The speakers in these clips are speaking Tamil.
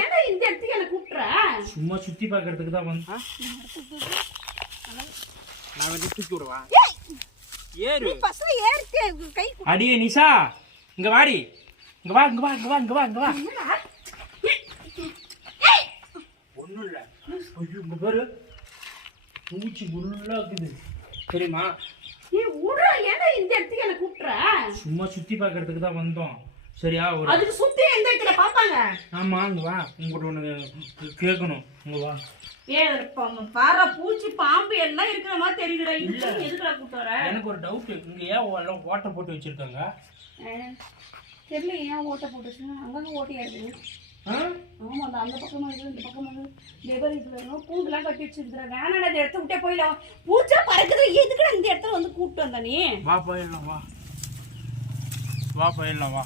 ஏன்னா இந்த இடத்துக்கு என்ன கூப்பிட்ற? சும்மா சுத்தி பார்க்கறதுக்கு தான் வந்து நான் வந்து தூக்கி விடுவா? ஏறு. பசங்க ஏறிட்டே கை அடியே நிஷா இங்க வாடி. இங்க வா இங்க வா இங்க வா இங்க வா இங்க வா. ஒண்ணும் இல்ல. ஐயோ இங்க பாரு. பூச்சி இருக்குது. சரிம்மா நீ விடுற. ஏன்னா இந்த இடத்துக்கு என்ன கூப்பிட்ற? சும்மா சுத்தி பார்க்கறதுக்கு தான் வந்தோம். சரியா ஒரு அதுக்கு சுத்தி எந்த இடத்துல? பார்ப்பாங்க. ஆமா இங்க வா. உங்கள்கிட்ட ஒன்று கேட்கணும் இங்க வா. ஏ பாரா பூச்சி பாம்பு எல்லாம் இருக்கிற மாதிரி தெரியுதுடா. இதுக்கு எதுக்குடா கூப்பிட்டு வர? எனக்கு ஒரு டவுட் இங்க ஏன் எல்லாம் ஓட்டை போட்டு வச்சிருக்காங்க? தெரியல ஏன் ஓட்டை போட்டுச்சுன்னா அங்கங்க ஓட்டையா இருக்குது ஆ? ஆமா அந்த அந்த பக்கமா இந்த பக்கமா இருக்குது லெவர் இதுல வேணும் கட்டி வச்சிருக்கிற வேணாடா இந்த இடத்த விட்டே போயில பூச்சா பறக்குது. எதுக்குடா இந்த இடத்துல வந்து கூப்பிட்டு வந்த நீ? வா போயிடலாம் வா. வா போயிடலாம் வா.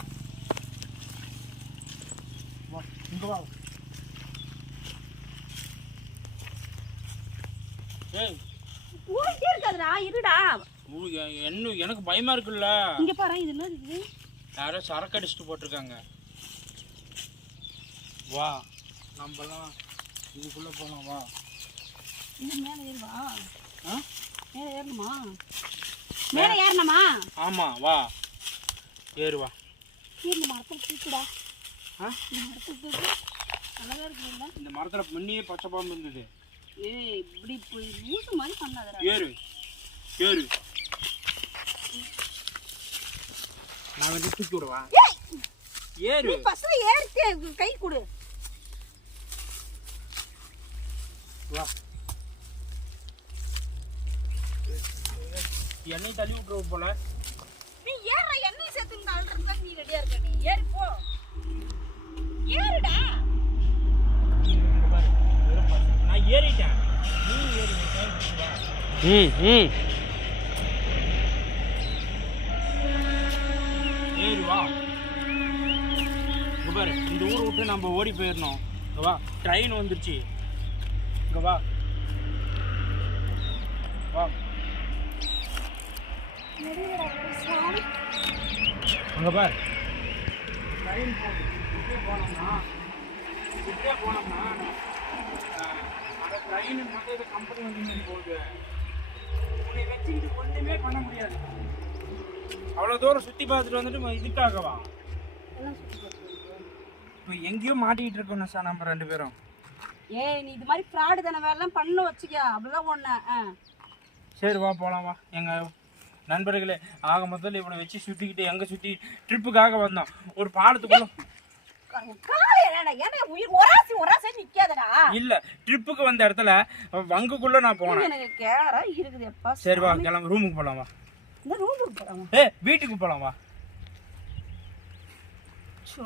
போயிட்டே இருக்காதுடா இருடா. என்ன எனக்கு பயமா இருக்குல்ல? இங்க பாரு இது. என்ன இருக்குது யாரோ சரக்கு அடிச்சுட்டு போட்டிருக்காங்க. வா நம்மலாம் இதுக்குள்ள போலாம் வா. இது மேல ஏறுவா? ஆ? மேல ஏறணுமா? மேல. ஏறணுமா? ஆமா வா. ஏறு வா. இந்த மரத்துல தூக்குடா. ஆ? இந்த மரத்துல முன்னையே பச்சை பாம்பு இருந்தது. ஏய் இப்படி போய் லூசு மாதிரி பண்ணாதடா. ஏறு ஏறு. நான் வந்து தூக்கி விடுவா? ஏறு. நீ பசங்க ஏறிட்டே கை கொடு. வா. என்னை தள்ளி விட்டுருவ போல. நீ ஏற எண்ணெய் சேர்த்து இந்த அழுறதுக்கு நீ ரெடியா இருக்க நீ ஏறி போ ஏறுடா இங்க பாரு, வெறும் பச்சை. நான் ஏறிட்டேன். நீ ஏறி ம் ம். ஏறு வா. இங்க பாரு இந்த ஊரை விட்டு நம்ம ஓடி போயிடணும். வா ட்ரெயின் வந்துருச்சு. இங்க வா. வா. அங்க பார். ட்ரெயின் போகுது. இப்படியே போனோம்னா அந்த ட்ரெயின் மட்டும் இது கம்பெனி வந்து போகுது உன்னை வச்சுக்கிட்டு ஒன்றுமே பண்ண முடியாது அவ்வளோ தூரம் சுற்றி பார்த்துட்டு வந்துட்டு இதுக்காகவா இப்போ எங்கேயோ மாட்டிக்கிட்டு இருக்கோம் சார் நம்ம ரெண்டு பேரும். ஏய் நீ இது மாதிரி ஃப்ராடு தானே வேலைலாம் பண்ண வச்சுக்க. அப்படிதான் ஒண்ணு. சரி வா போகலாம் வா. எங்கள் நண்பர்களே ஆக மொத்தத்தில் இவனை வச்சு சுற்றிக்கிட்டு எங்கே சுற்றி ட்ரிப்புக்காக வந்தோம். ஒரு பாலத்துக்குள்ள காலை என்னடா ஏன்னா உயிர் ஒராசி ஒராசி நிக்காதடா. இல்லை ட்ரிப்புக்கு வந்த இடத்துல வங்குக்குள்ளே நான் போனேன். எனக்கு கேரா இருக்குது எப்பா சரி வா கிளம்பு ரூமுக்கு போகலாம் வா. இந்த ரூமுக்கு போறாங்க ஏ வீட்டுக்கு போகலாம் வா. சோ